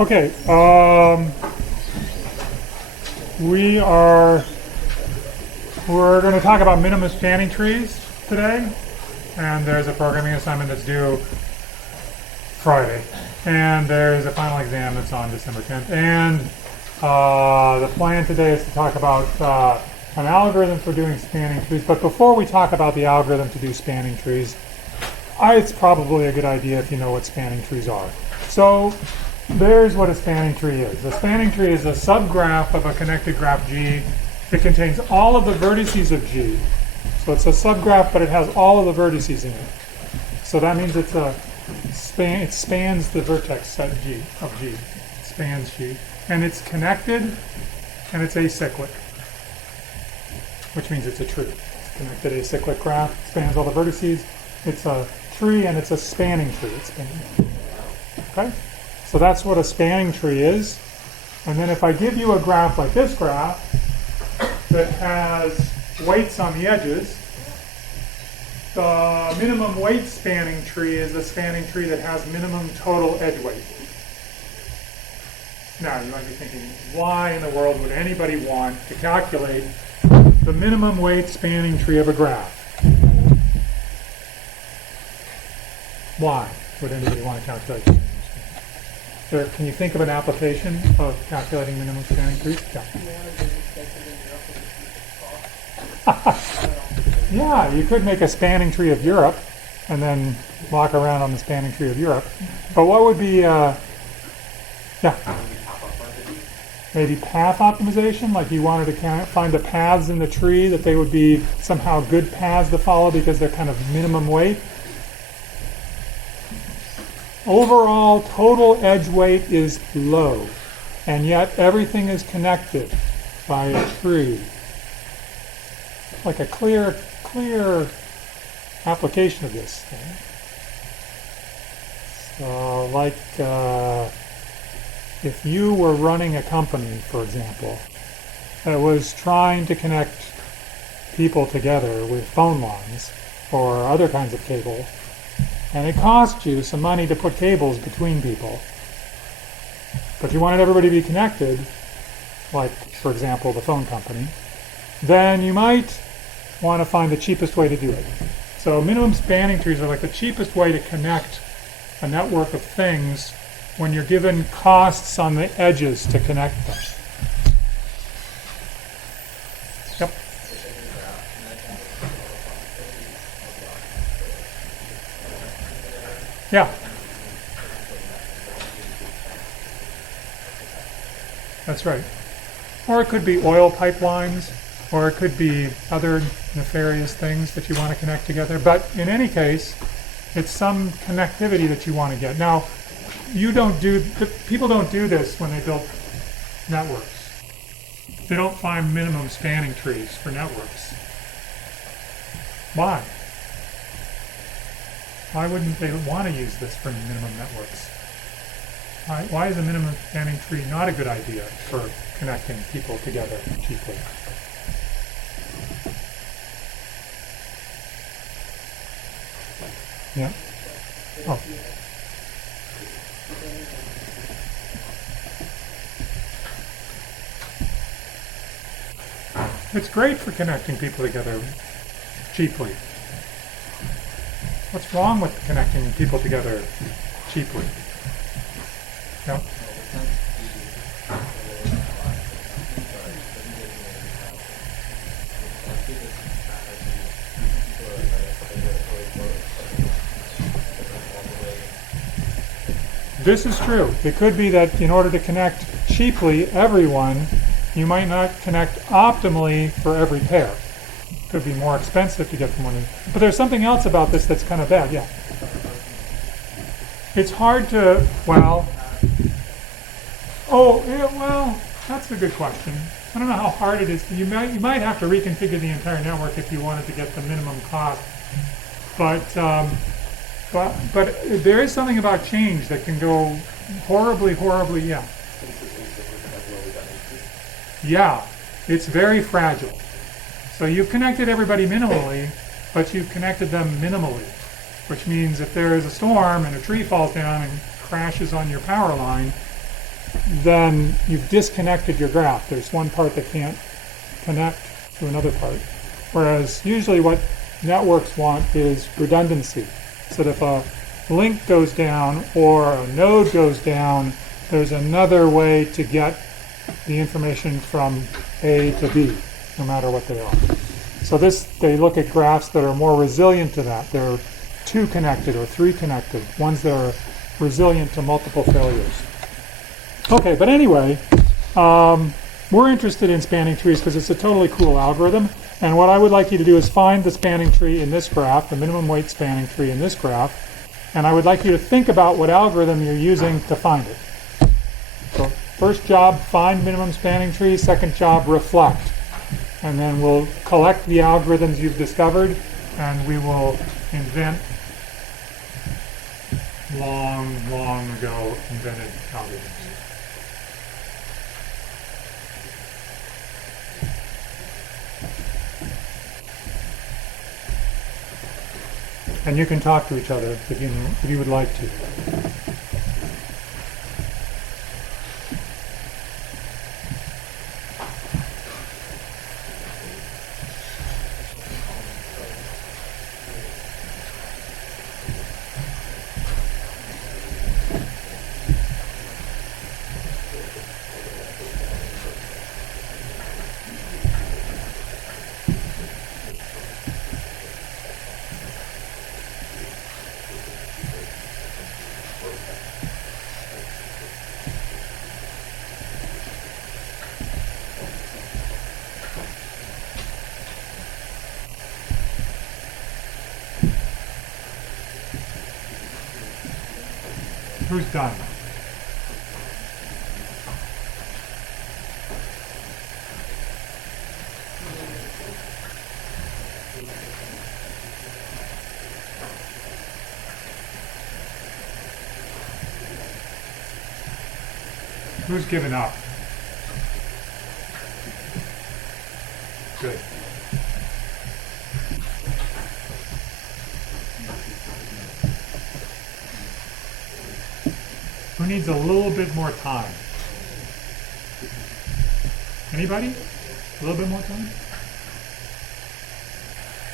Okay, we're going to talk about minimum spanning trees today, and there's a programming assignment that's due Friday, and there's a final exam that's on December 10th, and the plan today is to talk about an algorithm for doing spanning trees. But before we talk about the algorithm to do spanning trees, it's probably a good idea if you know what spanning trees are. So there's what a spanning tree is. A spanning tree is a subgraph of a connected graph G. It contains all of the vertices of G. So it's a subgraph, but it has all of the vertices in it. So that means it spans the vertex set G of G. It spans G. And it's connected, and it's acyclic, which means it's a tree. It's a connected acyclic graph, spans all the vertices. It's a tree, and it's a spanning tree. It's spanning. Okay? So that's what a spanning tree is. And then if I give you a graph like this graph that has weights on the edges, the minimum weight spanning tree is a spanning tree that has minimum total edge weight. Now, you might be thinking, why in the world would anybody want to calculate the minimum weight spanning tree of a graph? Why would anybody want to calculate minimum spanning? Can you think of an application of calculating minimum spanning trees? Yeah. Yeah, you could make a spanning tree of Europe and then walk around on the spanning tree of Europe. But what would be, maybe path optimization, like you wanted to find the paths in the tree that they would be somehow good paths to follow because they're kind of minimum weight. Overall total edge weight is low, and yet everything is connected by a tree. Like a clear application of this thing. So like if you were running a company, for example, that was trying to connect people together with phone lines or other kinds of cable, and it cost you some money to put cables between people, but you wanted everybody to be connected, like, for example, the phone company, then you might want to find the cheapest way to do it. So minimum spanning trees are like the cheapest way to connect a network of things when you're given costs on the edges to connect them. Yep. Yeah. That's right. Or it could be oil pipelines, or it could be other nefarious things that you want to connect together. But in any case, it's some connectivity that you want to get. Now, people don't do this when they build networks. They don't find minimum spanning trees for networks. Why? Why wouldn't they want to use this for minimum networks? Why is a minimum spanning tree not a good idea for connecting people together cheaply? Yeah. Oh. It's great for connecting people together cheaply. What's wrong with connecting people together cheaply? Yeah. This is true. It could be that in order to connect cheaply everyone, you might not connect optimally for every pair. It could be more expensive to get from one. But there's something else about this that's kind of bad. Yeah. It's hard to, that's a good question. I don't know how hard it is. You might have to reconfigure the entire network if you wanted to get the minimum cost. But there is something about change that can go horribly, yeah. Yeah, it's very fragile. So you've connected everybody minimally, but you've connected them minimally, which means if there is a storm and a tree falls down and crashes on your power line, then you've disconnected your graph. There's one part that can't connect to another part. Whereas usually what networks want is redundancy. So that if a link goes down or a node goes down, there's another way to get the information from A to B, no matter what they are. So they look at graphs that are more resilient to that. They're 2 connected or 3 connected, ones that are resilient to multiple failures. Okay, but anyway, we're interested in spanning trees because it's a totally cool algorithm. And what I would like you to do is find the spanning tree in this graph, the minimum weight spanning tree in this graph, and I would like you to think about what algorithm you're using to find it. So first job, find minimum spanning tree. Second job, reflect. And then we'll collect the algorithms you've discovered, and we will invent long ago invented algorithms. And you can talk to each other if you would like to. Who's done? Who's given up? Good. Who needs a little bit more time? Anybody? A little bit more time?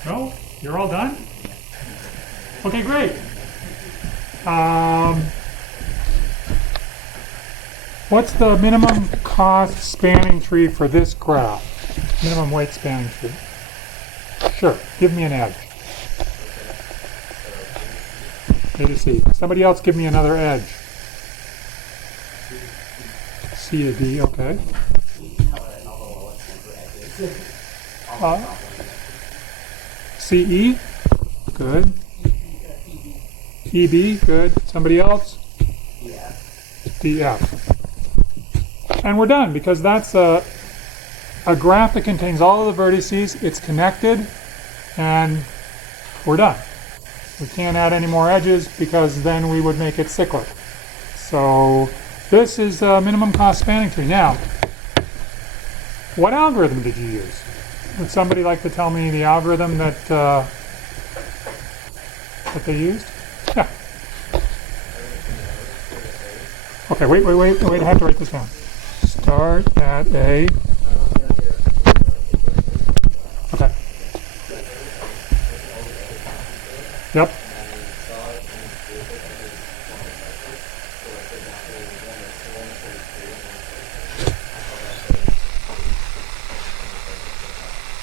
No? You're all done? Okay, great. What's the minimum cost spanning tree for this graph? Minimum weight spanning tree. Sure, give me an edge. A to C. Somebody else give me another edge. C to D, okay. CE, good. EB, good. Somebody else? DF. And we're done because that's a graph that contains all of the vertices. It's connected, and we're done. We can't add any more edges because then we would make it cyclic. So this is a minimum cost spanning tree. Now, what algorithm did you use? Would somebody like to tell me the algorithm that they used? Yeah. Okay, wait, I have to write this down. Start at A. Okay. Yep.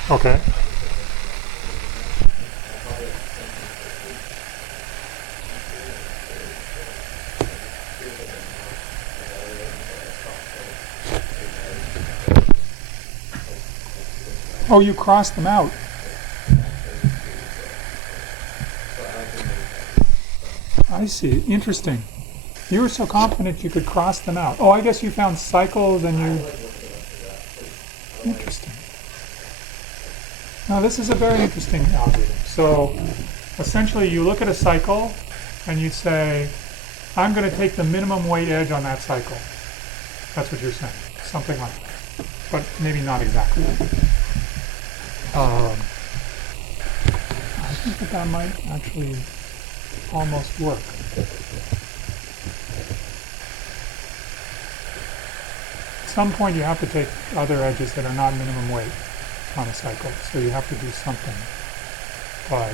Okay. Oh, you crossed them out. I see. Interesting. You were so confident you could cross them out. Oh, I guess you found cycles and you... Interesting. Now, this is a very interesting algorithm. So, essentially, you look at a cycle and you say, I'm going to take the minimum weight edge on that cycle. That's what you're saying. Something like that. But maybe not exactly. I think that might actually almost work. some point you have to take other edges that are not minimum weight on a cycle. So you have to do something. But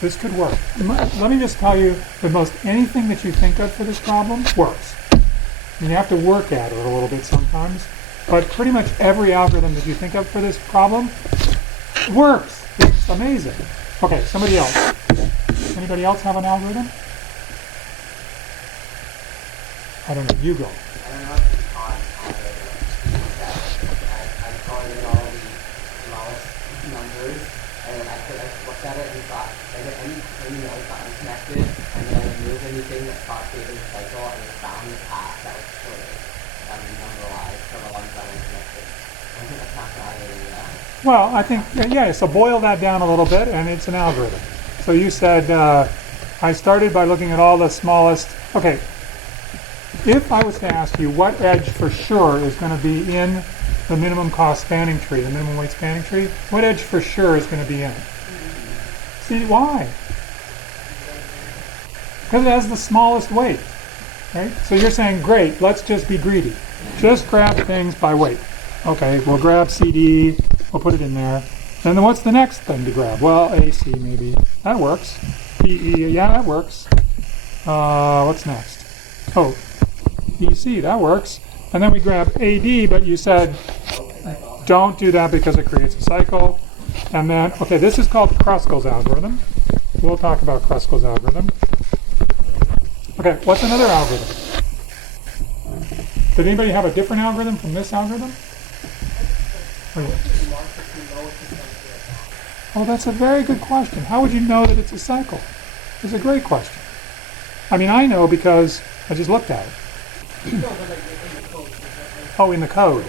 this could work. Let me just tell you that most anything that you think of for this problem works. And you have to work at it a little bit sometimes. But pretty much every algorithm that you think of for this problem works. It's amazing. Okay, somebody else. Anybody else have an algorithm? I don't know. You go. I don't know if it's on I called in all the smallest numbers, and I looked at it and thought, are there any nodes that I'm connected? And then I removed anything that propagated the cycle, and I found the path that was sort of number-wise for the ones that were connected. I think that's not validating that. Well, I think, yeah, so boil that down a little bit, and it's an algorithm. So you said, I started by looking at all the smallest. Okay, if I was to ask you what edge for sure is going to be in the minimum cost spanning tree, the minimum weight spanning tree, what edge for sure is going to be in it? See, why? Because it has the smallest weight, right? So you're saying, great, let's just be greedy. Just grab things by weight. Okay, we'll grab CD, we'll put it in there. Then what's the next thing to grab? Well, AC maybe. That works. PE, yeah, that works. What's next? Oh, EC, that works. And then we grab AD, but you said don't do that because it creates a cycle. And then, okay, this is called the Kruskals algorithm. We'll talk about Kruskals algorithm. Okay, what's another algorithm? Did anybody have a different algorithm from this algorithm? Oh, that's a very good question. How would you know that it's a cycle? It's a great question. I mean, I know because I just looked at it. Oh, in the code.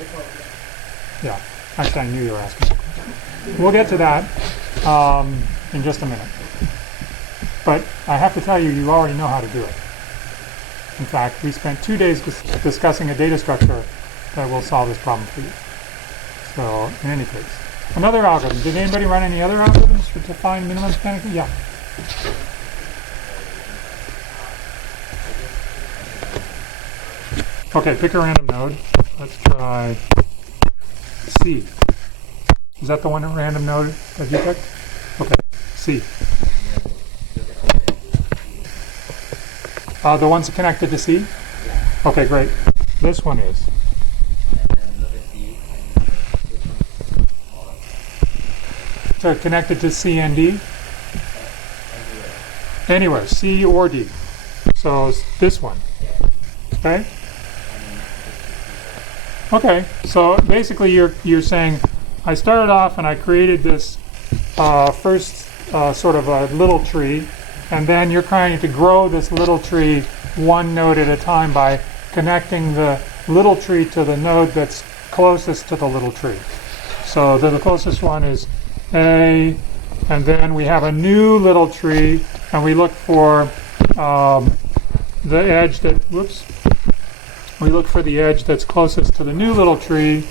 Yeah, actually I knew you were asking that question. We'll get to that in just a minute. But I have to tell you, you already know how to do it. In fact, we spent 2 days discussing a data structure that will solve this problem for you. So, in any case. Another algorithm. Did anybody run any other algorithms to find minimum spanning tree? Yeah. Okay, pick a random node. Let's try C. Is that the one random node that you picked? Okay, C. The one's connected to C? Okay, great. This one is. So connected to C and D? Anywhere, C or D. So this one. Okay? Okay, so basically you're saying I started off and I created this first sort of a little tree, and then you're trying to grow this little tree one node at a time by connecting the little tree to the node that's closest to the little tree. So the closest one is A, and then we have a new little tree, and we look for the edge that, we look for the edge that's closest to the new little tree,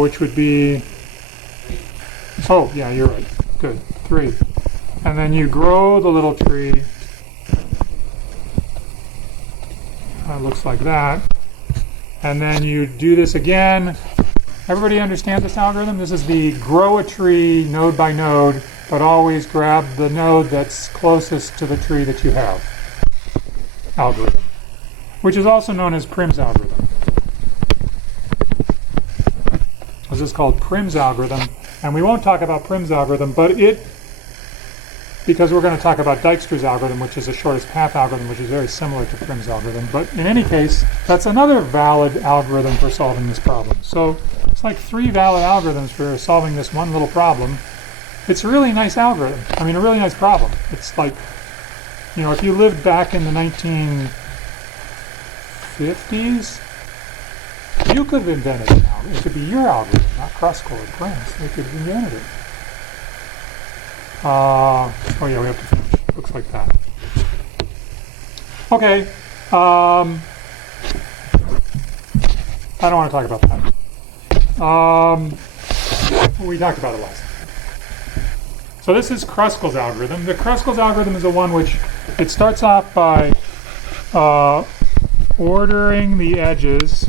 which would be, oh yeah, you're right, good, 3. And then you grow the little tree, looks like that, and then you do this again. Everybody understand this algorithm? This is the grow a tree node by node, but always grab the node that's closest to the tree that you have algorithm, which is also known as Prim's algorithm. This is called Prim's algorithm, and we won't talk about Prim's algorithm, but because we're going to talk about Dijkstra's algorithm, which is the shortest path algorithm, which is very similar to Prim's algorithm. But in any case, that's another valid algorithm for solving this problem. So it's like 3 valid algorithms for solving this one little problem. It's a really nice algorithm. I mean, a really nice problem. It's like, you know, if you lived back in the 1950s, you could have invented an algorithm. It could be your algorithm, not Kruskal or Prim's. They could have invented it. Oh yeah, we have to finish. Looks like that. Okay. I don't want to talk about that. We talked about it last time. So this is Kruskal's algorithm. The Kruskal's algorithm is the one which it starts off by ordering the edges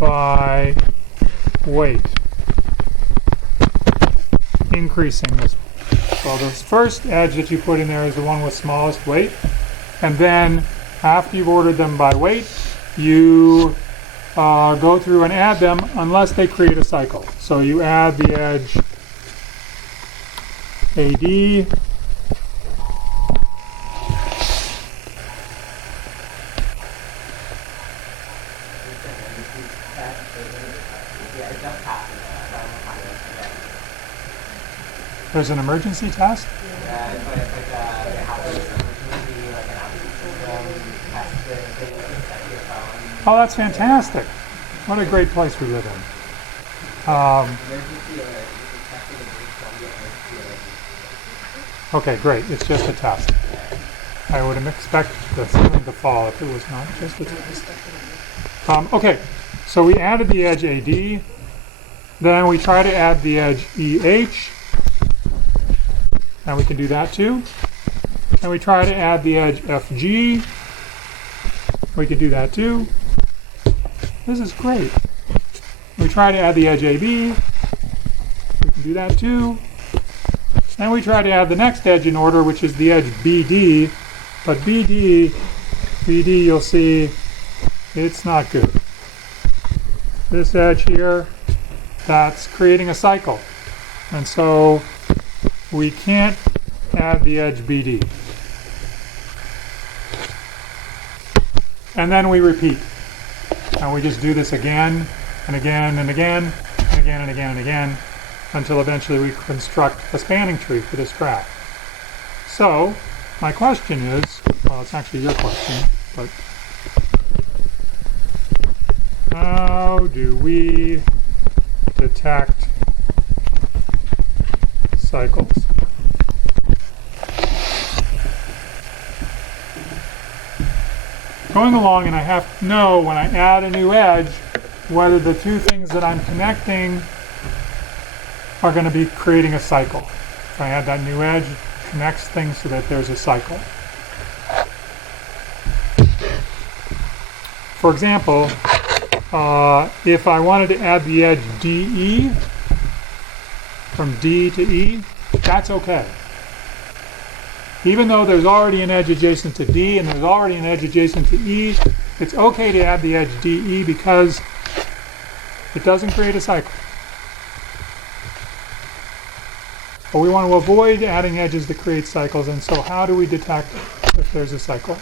by weight, increasing this. So this first edge that you put in there is the one with smallest weight, and then after you've ordered them by weight, you go through and add them unless they create a cycle. So you add the edge AD, there's an emergency test? Oh, that's fantastic. What a great place we live in. Okay, great. It's just a test. I would expect the ceiling to fall if it was not just a test. Okay, so we added the edge AD. Then we try to add the edge EH. And we can do that too. And we try to add the edge FG. We can do that too. This is great. We try to add the edge AB. We can do that too. And we try to add the next edge in order, which is the edge BD. But BD, you'll see, it's not good. This edge here, that's creating a cycle. And so we can't add the edge BD. And then we repeat. And we just do this again and again and again and again and again and again until eventually we construct a spanning tree for this track. So my question is, well, it's actually your question, but how do we detect cycles? Going along, and I have to know when I add a new edge whether the two things that I'm connecting are going to be creating a cycle. If I add that new edge, it connects things so that there's a cycle. For example, if I wanted to add the edge DE from D to E, that's okay. Even though there's already an edge adjacent to D and there's already an edge adjacent to E, it's okay to add the edge DE because it doesn't create a cycle. But we want to avoid adding edges that create cycles, and so how do we detect if there's a cycle?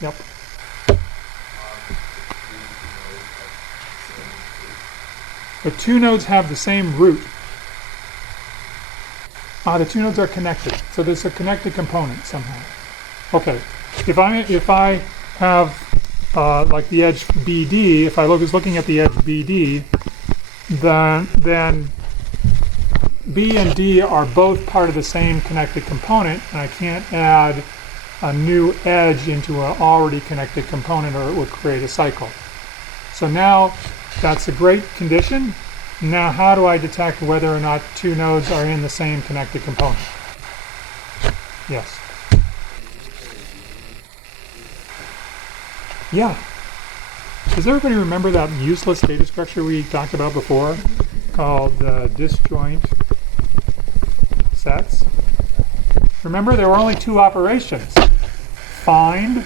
Yep. The two nodes have the same root. The two nodes are connected, so there's a connected component somehow. Okay, if I have like the edge BD, if I was looking at the edge BD, then B and D are both part of the same connected component, and I can't add a new edge into an already connected component or it would create a cycle. So now that's a great condition. Now how do I detect whether or not two nodes are in the same connected component? Yes. Yeah. Does everybody remember that useless data structure we talked about before called disjoint sets? Remember, there were only two operations, find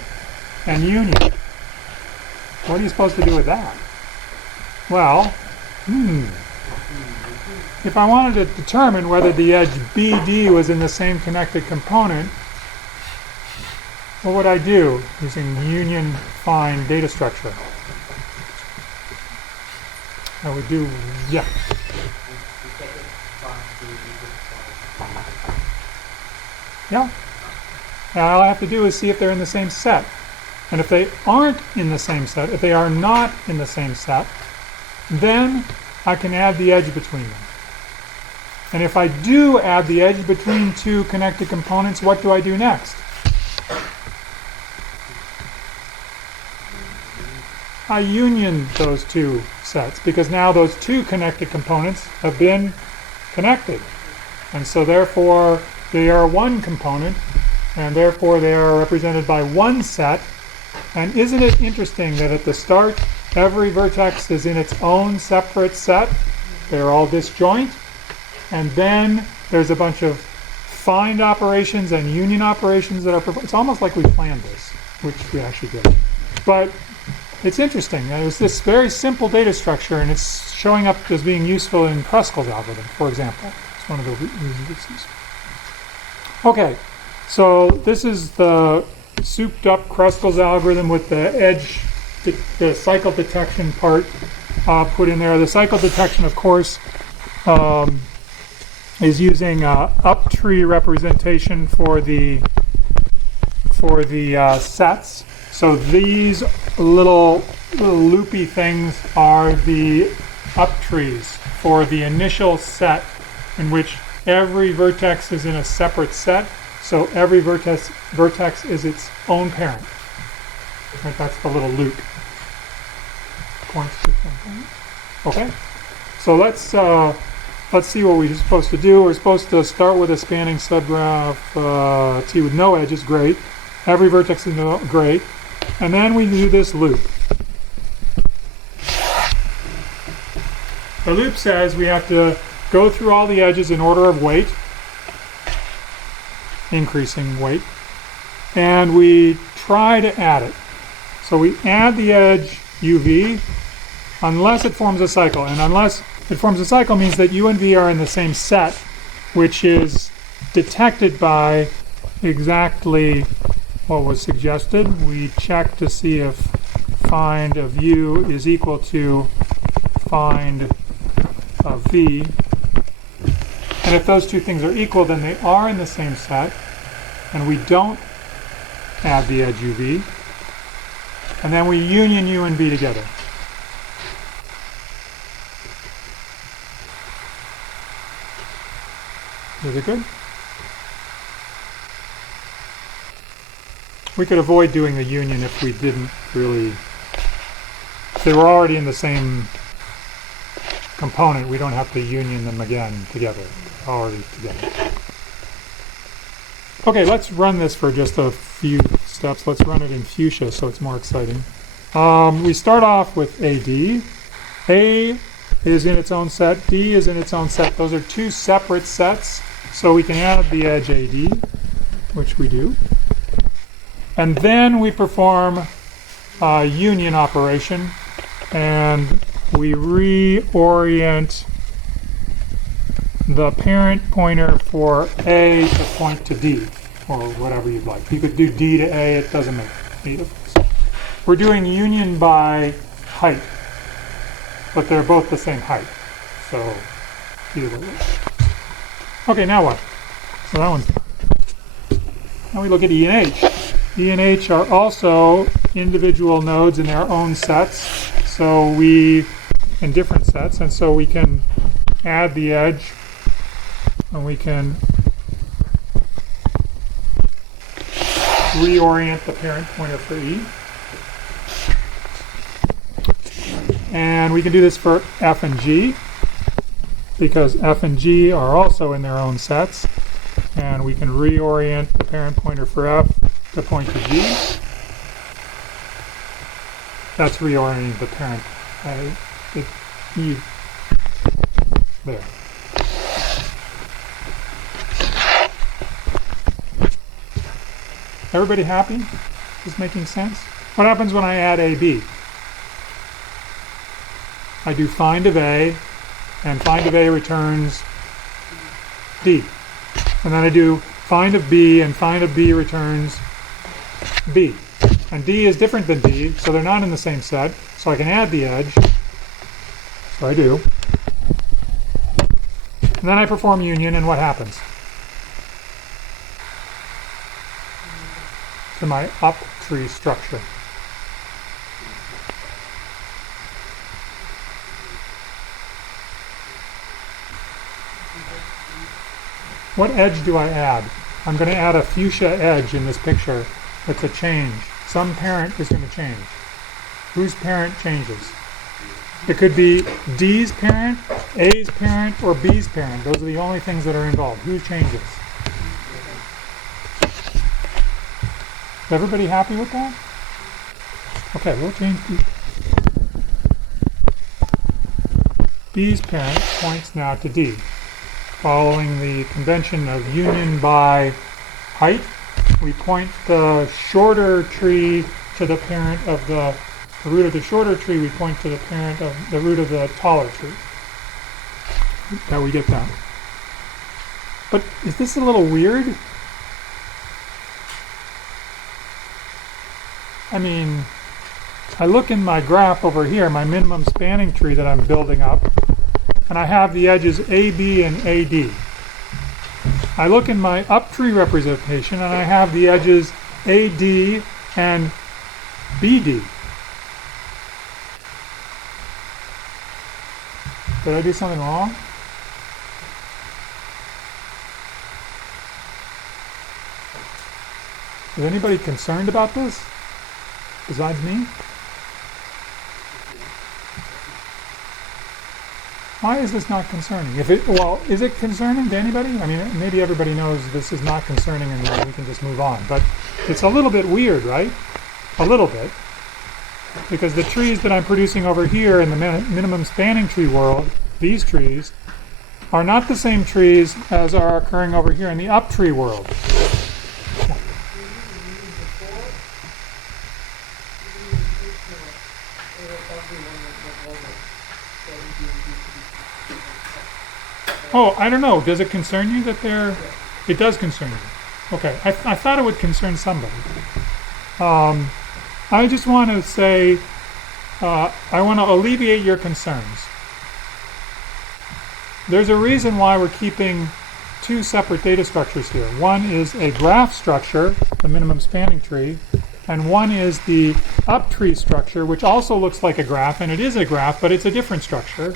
and union. What are you supposed to do with that? Well, if I wanted to determine whether the edge BD was in the same connected component, what would I do using union find data structure? I would do, yeah. Yeah. And all I have to do is see if they're in the same set. And if they aren't in the same set, if they are not in the same set, then I can add the edge between them. And if I do add the edge between two connected components, what do I do next? I union those two sets, because now those two connected components have been connected. And so therefore they are one component, and therefore they are represented by one set. And isn't it interesting that at the start Every vertex is in its own separate set. They're all disjoint. And then there's a bunch of find operations and union operations that are performed. It's almost like we planned this, which we actually did. But it's interesting. It was this very simple data structure, and it's showing up as being useful in Kruskals algorithm, for example. It's one of the reasons it's useful. Okay, so this is the souped up Kruskals algorithm with the edge, the cycle detection part put in there. The cycle detection, of course, is using up tree representation for the sets. So these little loopy things are the up trees for the initial set, in which every vertex is in a separate set. So every vertex is its own parent. Right, that's the little loop. Points to something. Okay. So let's see what we're supposed to do. We're supposed to start with a spanning subgraph T with no edges. Great. Every vertex is great. And then we do this loop. The loop says we have to go through all the edges in order of weight, increasing weight, and we try to add it. So we add the edge UV unless it forms a cycle. And unless it forms a cycle means that U and V are in the same set, which is detected by exactly what was suggested. We check to see if find of U is equal to find of V. And if those two things are equal, then they are in the same set, and we don't add the edge UV. And then we union U and V together. Is it good? We could avoid doing the union if we didn't really, if they were already in the same component, we don't have to union them again together. They're already together. Okay, let's run this for just a few steps. Let's run it in fuchsia so it's more exciting. We start off with AD. A is in its own set. D is in its own set. Those are two separate sets. So we can add the edge AD, which we do. And then we perform a union operation, and we reorient the parent pointer for A to point to D, or whatever you'd like. You could do D to A, it doesn't make any difference. We're doing union by height, but they're both the same height. So either way. Okay, now what? So that one's done. Now we look at E and H. E and H are also individual nodes in their own sets, in different sets, and so we can add the edge, and we can reorient the parent pointer for E. And we can do this for F and G, because F and G are also in their own sets, and we can reorient the parent pointer for F to point to G. That's reorienting the parent. E. There. Everybody happy? Is this making sense? What happens when I add AB? I do find of A, and find of A returns D. And then I do find of B, and find of B returns B. And D is different than D, so they're not in the same set. So I can add the edge. So I do. And then I perform union, and what happens? To my up tree structure. What edge do I add? I'm going to add a fuchsia edge in this picture. It's a change. Some parent is going to change. Whose parent changes? It could be D's parent, A's parent, or B's parent. Those are the only things that are involved. Who changes? Is everybody happy with that? Okay, we'll change B. B's parent points now to D. Following the convention of union by height, we point the shorter tree to the parent of the root of the shorter tree, we point to the parent of the root of the taller tree. That we get that. But is this a little weird? I mean, I look in my graph over here, my minimum spanning tree that I'm building up, and I have the edges AB and AD. I look in my up tree representation and I have the edges AD and BD. Did I do something wrong? Is anybody concerned about this besides me? Why is this not concerning? Well, is it concerning to anybody? I mean, maybe everybody knows this is not concerning and we can just move on. But it's a little bit weird, right? A little bit. Because the trees that I'm producing over here in the minimum spanning tree world, these trees, are not the same trees as are occurring over here in the up tree world. Oh, I don't know. Does it concern you that they're... It does concern you. Okay. I thought it would concern somebody. I just want to say, I want to alleviate your concerns. There's a reason why we're keeping two separate data structures here. One is a graph structure, the minimum spanning tree, and one is the up tree structure, which also looks like a graph, and it is a graph, but it's a different structure.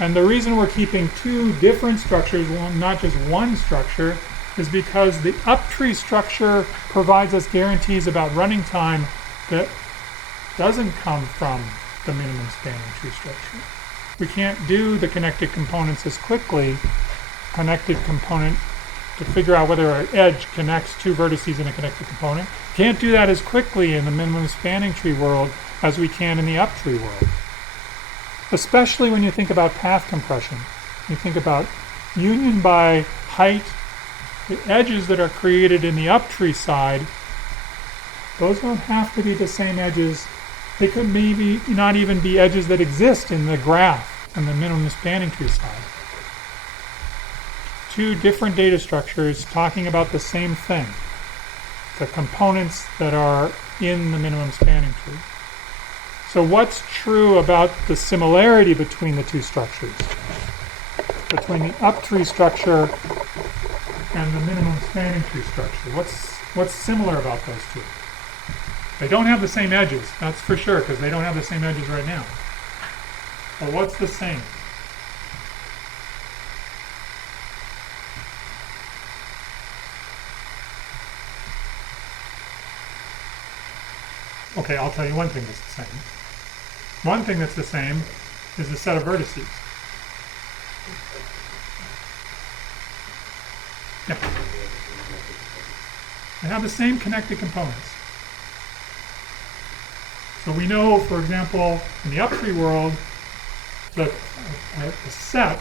And the reason we're keeping two different structures, not just one structure, is because the up tree structure provides us guarantees about running time that doesn't come from the minimum spanning tree structure. We can't do the connected components as quickly, connected component, to figure out whether an edge connects two vertices in a connected component. Can't do that as quickly in the minimum spanning tree world as we can in the up tree world. Especially when you think about path compression. You think about union by height, the edges that are created in the up tree side, those don't have to be the same edges. They could maybe not even be edges that exist in the graph and the minimum spanning tree side. Two different data structures talking about the same thing, the components that are in the minimum spanning tree. So what's true about the similarity between the two structures? Between the up tree structure and the minimum spanning tree structure. What's similar about those two? They don't have the same edges, that's for sure, because they don't have the same edges right now. But what's the same? Okay, I'll tell you one thing that's the same. One thing that's the same is the set of vertices. Yeah. They have the same connected components. So we know, for example, in the uptree world, that a set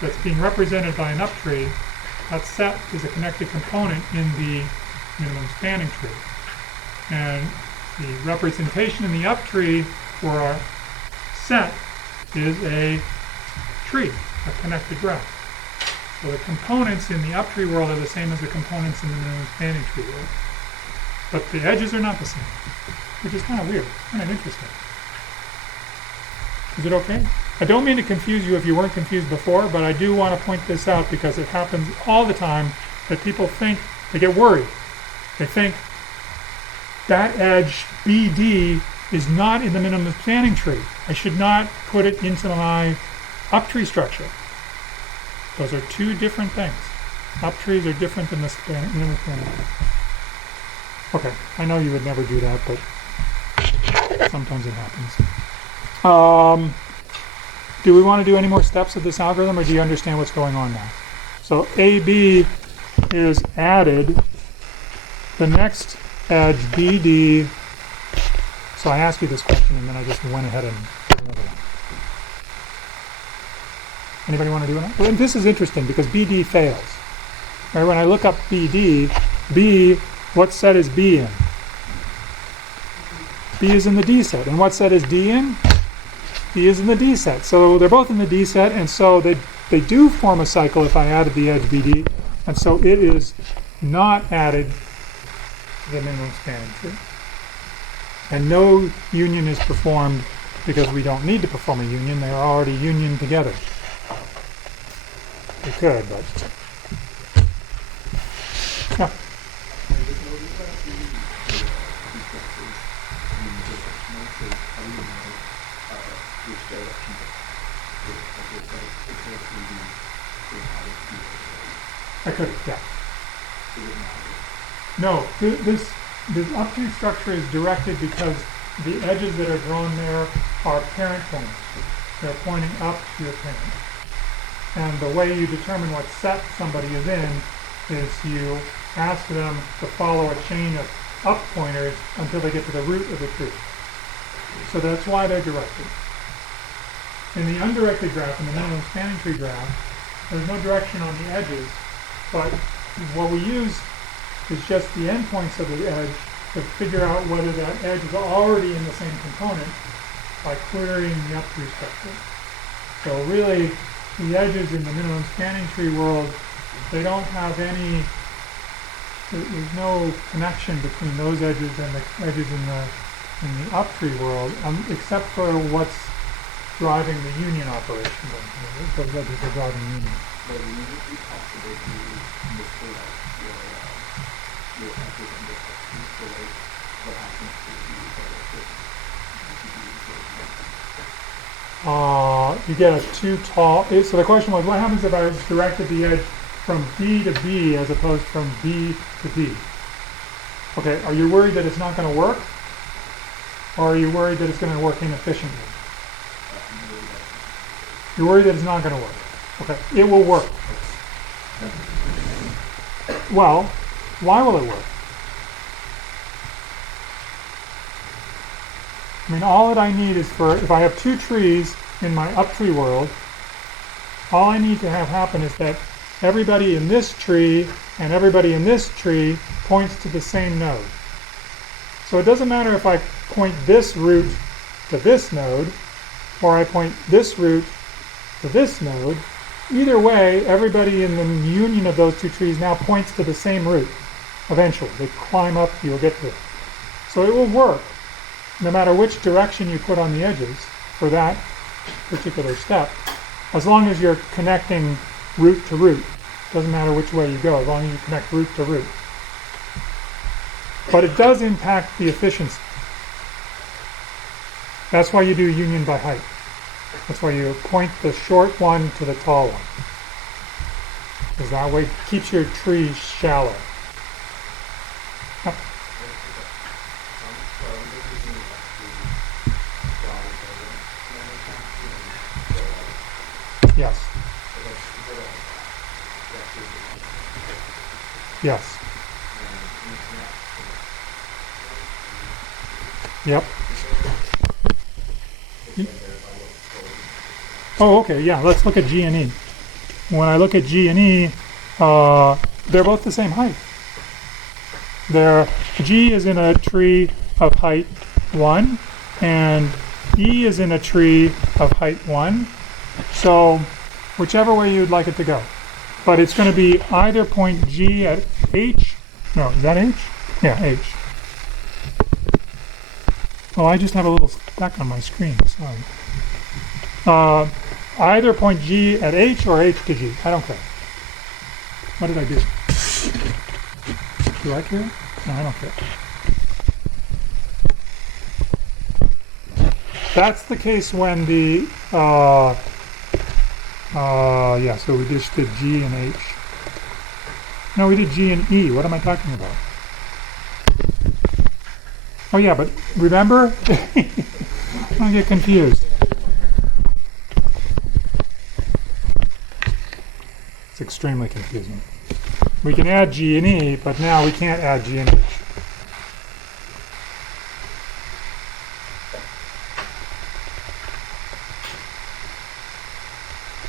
that's being represented by an uptree, that set is a connected component in the minimum spanning tree. And the representation in the uptree for our set is a tree, a connected graph. So the components in the uptree world are the same as the components in the minimum spanning tree world. But the edges are not the same, which is kind of weird, kind of interesting. Is it okay? I don't mean to confuse you if you weren't confused before, but I do want to point this out because it happens all the time that people think, they get worried. They think that edge BD is not in the minimum spanning tree. I should not put it into my uptree structure. Those are two different things. Uptrees are different than the minimum spanning tree. Okay, I know you would never do that, but sometimes it happens. Do we want to do any more steps of this algorithm, or do you understand what's going on now? So AB is added. The next edge BD. So I asked you this question, and then I just went ahead and did another one. Anybody want to do it? Well, and this is interesting because BD fails. Right, when I look up BD, B, what set is B in? B is in the D set. And what set is D in? D is in the D set. So they're both in the D set, and so they do form a cycle if I added the edge BD, and so it is not added to the minimum spanning tree. And no union is performed because we don't need to perform a union. They are already unioned together. We could, but yeah. I could, yeah. No, this up-tree structure is directed because the edges that are drawn there are parent points. They're pointing up to your parent. And the way you determine what set somebody is in is you ask them to follow a chain of up pointers until they get to the root of the tree. So that's why they're directed. In the undirected graph, in the minimum spanning tree graph, there's no direction on the edges, but what we use is just the endpoints of the edge to figure out whether that edge is already in the same component by querying the up-tree structure. So really, the edges in the minimum spanning tree world, they don't have any, there's no connection between those edges and the edges in the up-tree world, except for what's driving the union operation. Those edges are driving union. But we need to possibly missplit out your edges and the up-tree, so like what happens to you get a too tall. So the question was, what happens if I directed the edge from D to B as opposed from B to D? Okay, are you worried that it's not going to work? Or are you worried that it's going to work inefficiently? You're worried that it's not going to work. Okay, it will work. Well, why will it work? I mean, all that I need is for, if I have two trees in my up-tree world, all I need to have happen is that everybody in this tree and everybody in this tree points to the same node. So it doesn't matter if I point this root to this node, or I point this root to this node. Either way, everybody in the union of those two trees now points to the same root. Eventually, they climb up, you'll get to it. So it will work no matter which direction you put on the edges for that particular step, as long as you're connecting root to root. Doesn't matter which way you go, as long as you connect root to root. But it does impact the efficiency. That's why you do union by height. That's why you point the short one to the tall one. Because that way it keeps your tree shallow. Yep. Yes. Yes. Yep. Oh, okay, yeah, let's look at G and E. When I look at G and E, they're both the same height. G is in a tree of height 1, and E is in a tree of height 1. So, whichever way you'd like it to go. But it's going to be either point G at H. No, is that H? Yeah, H. Oh, I just have a little speck on my screen, sorry. Either point G at H or H to G. I don't care. What did I do? Do I care? No, I don't care. That's the case when the, yeah, so we just did G and H. No, we did G and E. What am I talking about? Oh yeah, but remember? I get confused. It's extremely confusing. We can add G and E, but now we can't add G and H.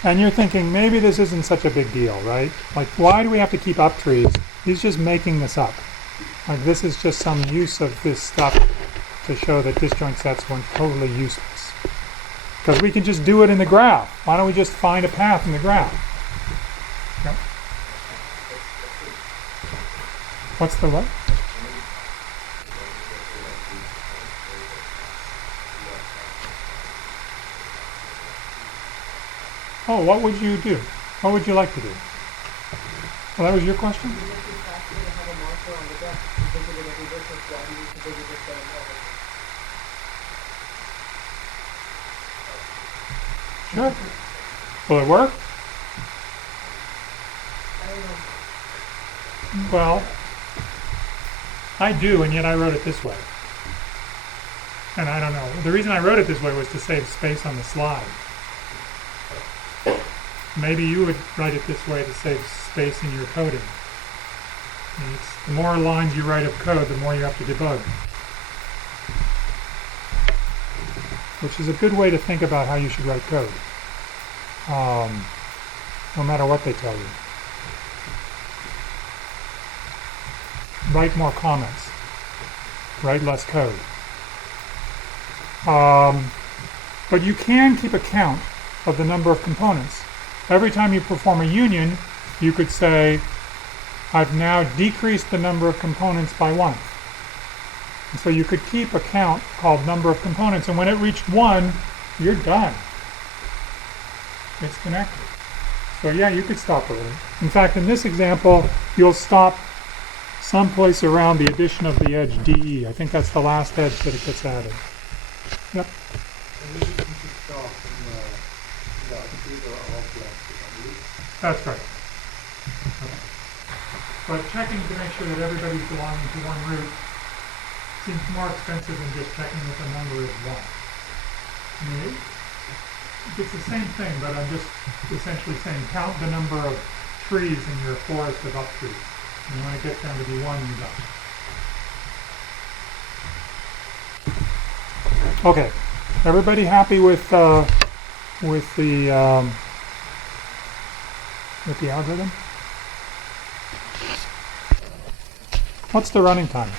And you're thinking, maybe this isn't such a big deal, right? Like, why do we have to keep up trees? He's just making this up. Like, this is just some use of this stuff to show that disjoint sets weren't totally useless. Because we can just do it in the graph. Why don't we just find a path in the graph? Yep. What's the what? Oh, what would you do? What would you like to do? Well, that was your question? Sure. Will it work? Well, I do, and yet I wrote it this way. And I don't know. The reason I wrote it this way was to save space on the slide. Maybe you would write it this way to save space in your coding. The more lines you write of code, the more you have to debug. Which is a good way to think about how you should write code. No matter what they tell you. Write more comments. Write less code. But you can keep account of the number of components. Every time you perform a union, you could say, I've now decreased the number of components by 1. And so you could keep a count called number of components, and when it reached 1, you're done. It's connected. So yeah, you could stop early. In fact, in this example, you'll stop someplace around the addition of the edge DE. I think that's the last edge that it gets added. Yep. That's right. Okay. But checking to make sure that everybody's belonging to one root seems more expensive than just checking that the number is 1. I mean, it's the same thing, but I'm just essentially saying count the number of trees in your forest of up trees. And when it gets down to be 1, you're done. Okay. Everybody happy with the algorithm? What's the running time?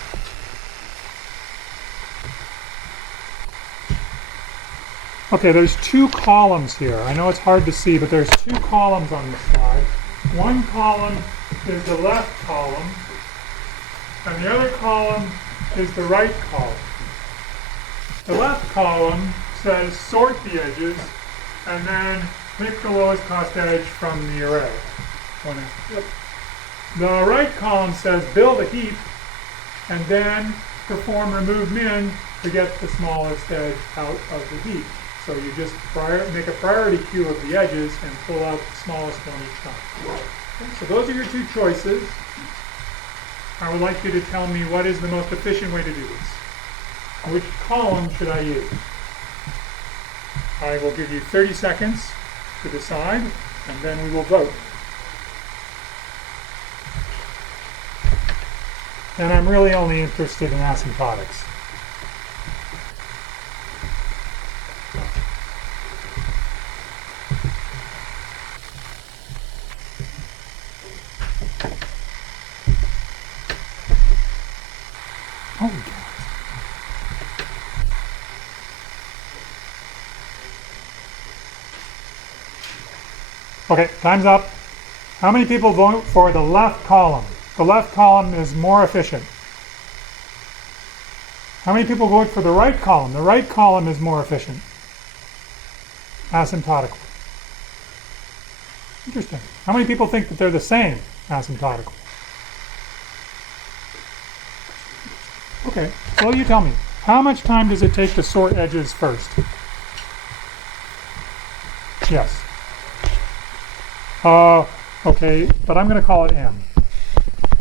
Okay, there's 2 columns here. I know it's hard to see, but there's 2 columns on this slide. One column is the left column, and the other column is the right column. The left column says sort the edges, and then pick the lowest cost edge from the array. The right column says build a heap, and then perform remove min to get the smallest edge out of the heap. So you just make a priority queue of the edges and pull out the smallest one each time. Okay, so those are your 2 choices. I would like you to tell me what is the most efficient way to do this. Which column should I use? I will give you 30 seconds to decide, and then we will vote. And I'm really only interested in asymptotics. Holy cow. Okay, time's up. How many people vote for the left column? The left column is more efficient. How many people vote for the right column? The right column is more efficient. Asymptotically. Interesting. How many people think that they're the same asymptotically? Okay, well, you tell me. How much time does it take to sort edges first? Yes. Okay, but I'm going to call it m.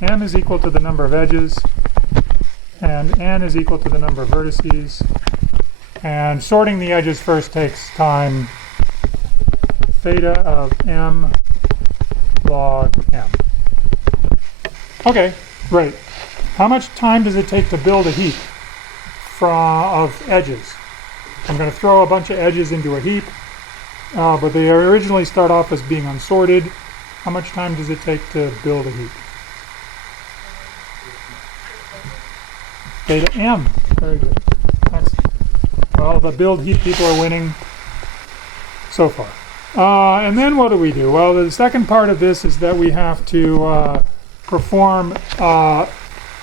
M is equal to the number of edges, and n is equal to the number of vertices. And sorting the edges first takes time, theta of m log m. Okay, great. How much time does it take to build a heap of edges? I'm going to throw a bunch of edges into a heap, but they originally start off as being unsorted. How much time does it take to build a heap? Beta M. Very good. Excellent. Well, the build heap people are winning so far. And then what do? Well, the second part of this is that we have to perform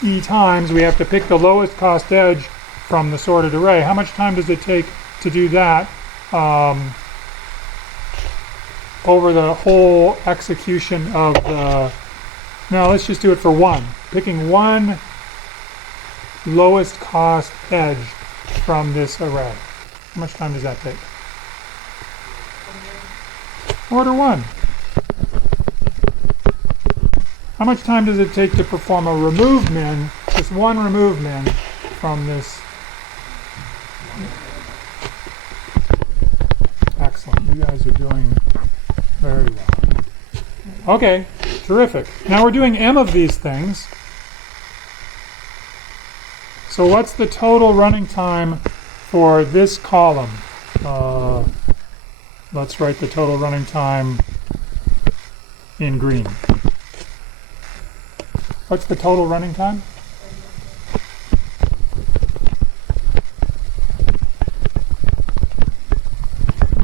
E times. We have to pick the lowest cost edge from the sorted array. How much time does it take to do that over the whole execution of the... Now let's just do it for one. Picking one lowest cost edge from this array. How much time does that take? Order 1. How much time does it take to perform a remove min, just one remove min from this? Excellent. You guys are doing very well. Okay, terrific. Now we're doing M of these things. So what's the total running time for this column? Let's write the total running time in green. What's the total running time?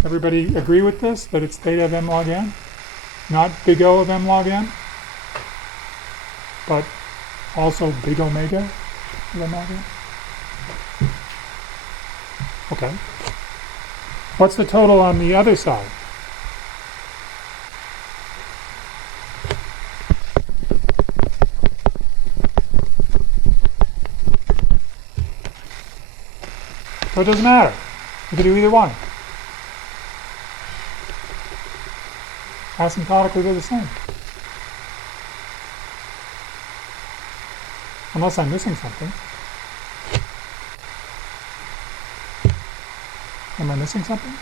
Everybody agree with this, that it's theta of m log n? Not big O of m log n, but also big omega of m log n? Okay. What's the total on the other side? So it doesn't matter. You can do either one. Asymptotically, they're the same. Unless I'm missing something. Am I missing something?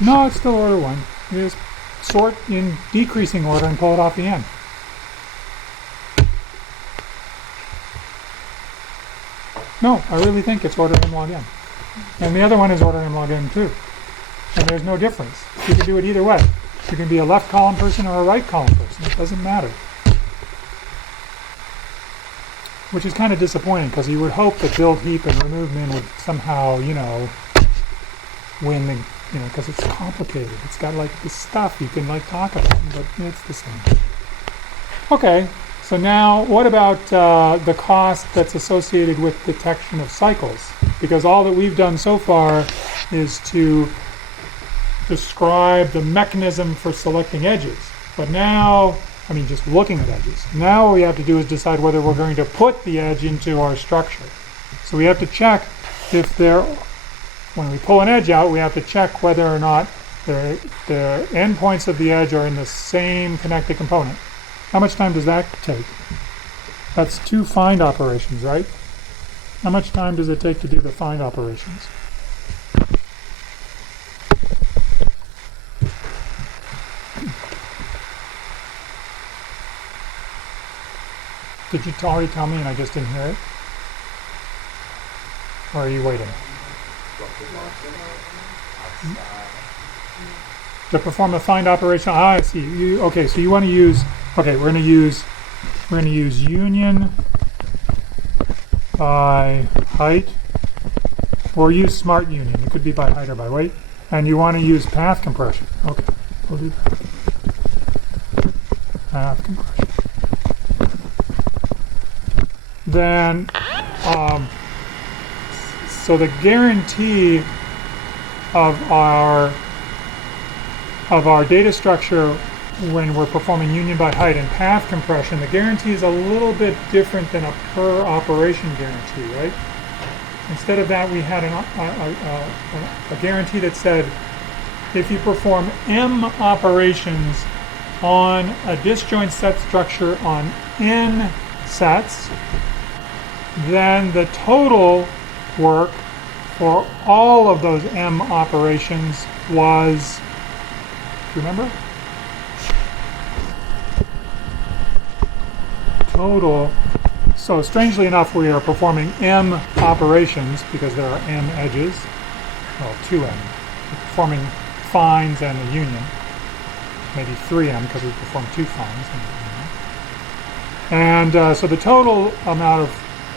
No, it's still order 1. You just sort in decreasing order and pull it off the end. No, I really think it's order m log n. And the other one is order m log n too. And there's no difference. You can do it either way. You can be a left column person or a right column person. It doesn't matter. Which is kind of disappointing because you would hope that build heap and remove min would somehow, you know, win the, you know, because it's complicated. It's got like this stuff you can like talk about, but it's the same. Okay, so now what about the cost that's associated with detection of cycles? Because all that we've done so far is to describe the mechanism for selecting edges. But now, I mean just looking at edges, now what we have to do is decide whether we're going to put the edge into our structure. So we have to check if there, when we pull an edge out, we have to check whether or not the endpoints of the edge are in the same connected component. How much time does that take? That's 2 find operations, right? How much time does it take to do the find operations? Did you already tell me and I just didn't hear it? Or are you waiting? To perform a find operation. Ah, I see. Okay, so you want to use. Okay, we're going to use union by height, or use smart union. It could be by height or by weight, and you want to use path compression. Okay, we'll do that. Path compression. Then, so the guarantee of our data structure when we're performing union by height and path compression, the guarantee is a little bit different than a per operation guarantee, right? Instead of that, we had a guarantee that said if you perform m operations on a disjoint set structure on n sets, then the total work for all of those m operations was, do you remember? total. So strangely enough, we are performing m operations because there are m edges. Well, 2m. We're performing finds and a union. Maybe 3m because we perform 2 finds. And so the total amount of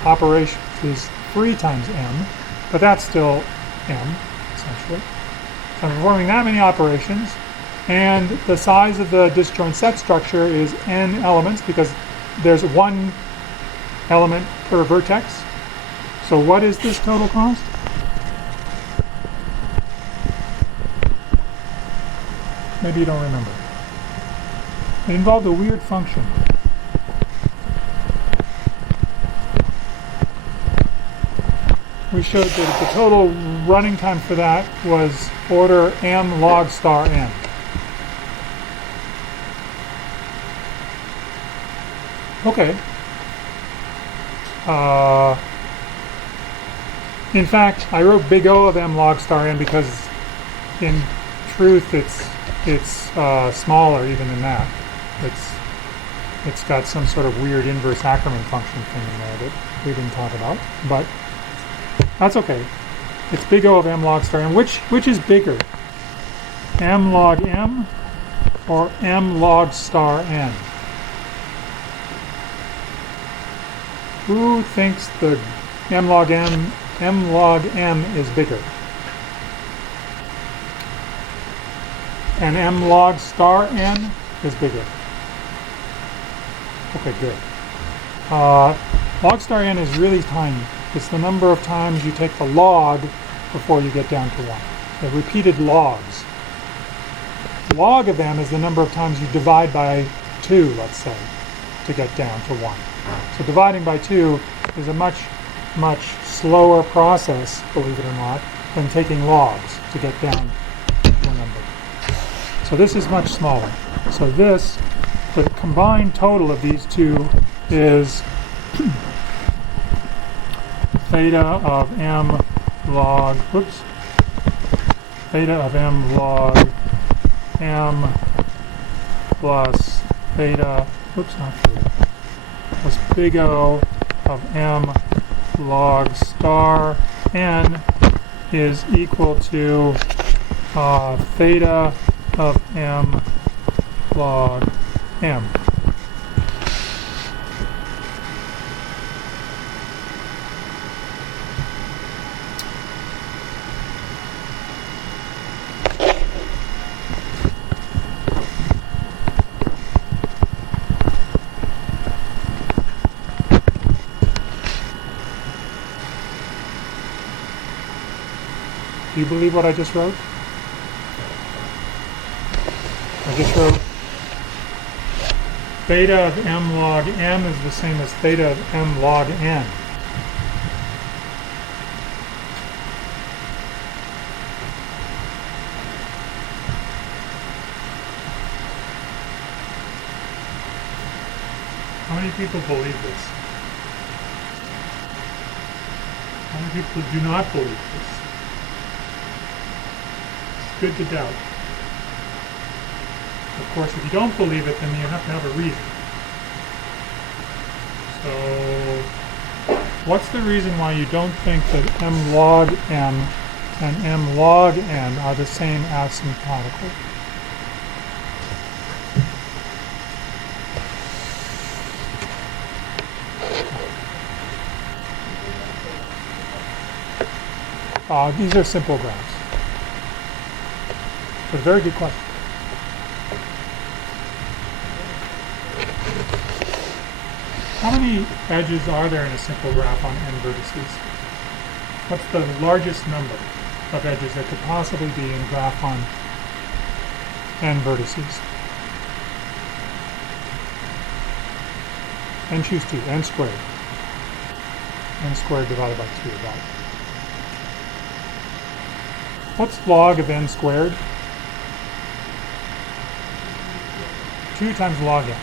operations is 3 times m, but that's still m, essentially. So I'm performing that many operations, and the size of the disjoint set structure is n elements because there's 1 element per vertex. So what is this total cost? Maybe you don't remember. It involved a weird function. We showed that the total running time for that was order m log star n. Okay. In fact, I wrote big O of m log star n because in truth it's smaller even than that. It's got some sort of weird inverse Ackermann function thing in there that we didn't talk about, but that's okay. It's big O of m log star n. Which is bigger? M log m or m log star n? Who thinks the m log m is bigger? And m log star n is bigger. Okay, good. Log star n is really tiny. It's the number of times you take the log before you get down to 1. The repeated logs. Log of m is the number of times you divide by 2, let's say, to get down to 1. So dividing by 2 is a much slower process, believe it or not, than taking logs to get down to a number. So this is much smaller. So this, the combined total of these two is theta of m log, theta of m log m plus theta, not theta, plus big O of m log star n is equal to theta of m log m. Do you believe what I just wrote? I just wrote theta of m log m is the same as theta of m log n. How many people believe this? How many people do not believe this? It's good to doubt. Of course, if you don't believe it, then you have to have a reason. So, what's the reason why you don't think that m log m and m log n are the same asymptotically? These are simple graphs. But a very good question. How many edges are there in a simple graph on n vertices? What's the largest number of edges that could possibly be in a graph on n vertices? N choose 2, n squared. N squared divided by 2, right? What's log of n squared? 2 times log n.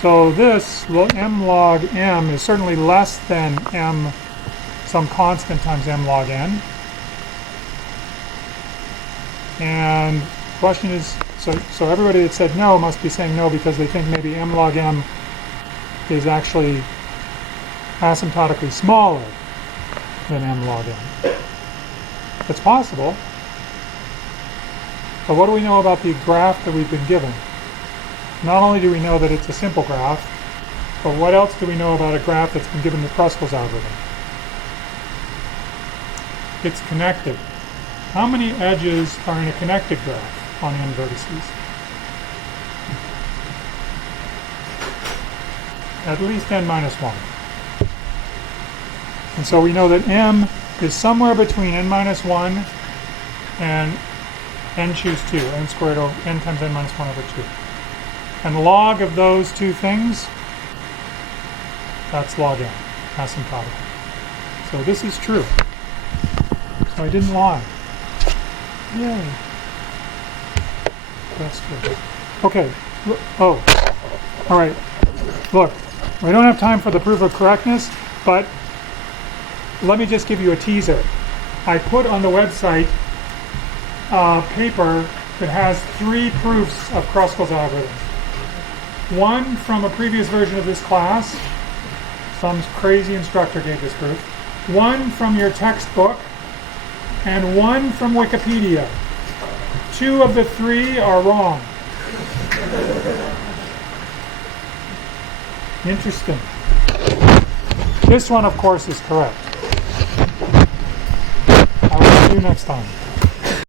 So this m log m is certainly less than m, some constant times m log n. And the question is, So everybody that said no must be saying no because they think maybe m log m is actually asymptotically smaller than m log m. It's possible. But what do we know about the graph that we've been given? Not only do we know that it's a simple graph, but what else do we know about a graph that's been given the Kruskals algorithm? It's connected. How many edges are in a connected graph on n vertices? At least n minus 1. And so we know that m is somewhere between n minus 1 and n choose 2, n squared over n times n minus 1 over 2. And log of those two things, that's log n, asymptotic. So this is true. So I didn't lie. Yay. That's good. Okay. Oh. All right. Look, we don't have time for the proof of correctness, but let me just give you a teaser. I put on the website a paper that has 3 proofs of Kruskals algorithms. One from a previous version of this class. Some crazy instructor gave this proof. One from your textbook, and one from Wikipedia. 2 of the 3 are wrong. Interesting. This one, of course, is correct. I will see you next time.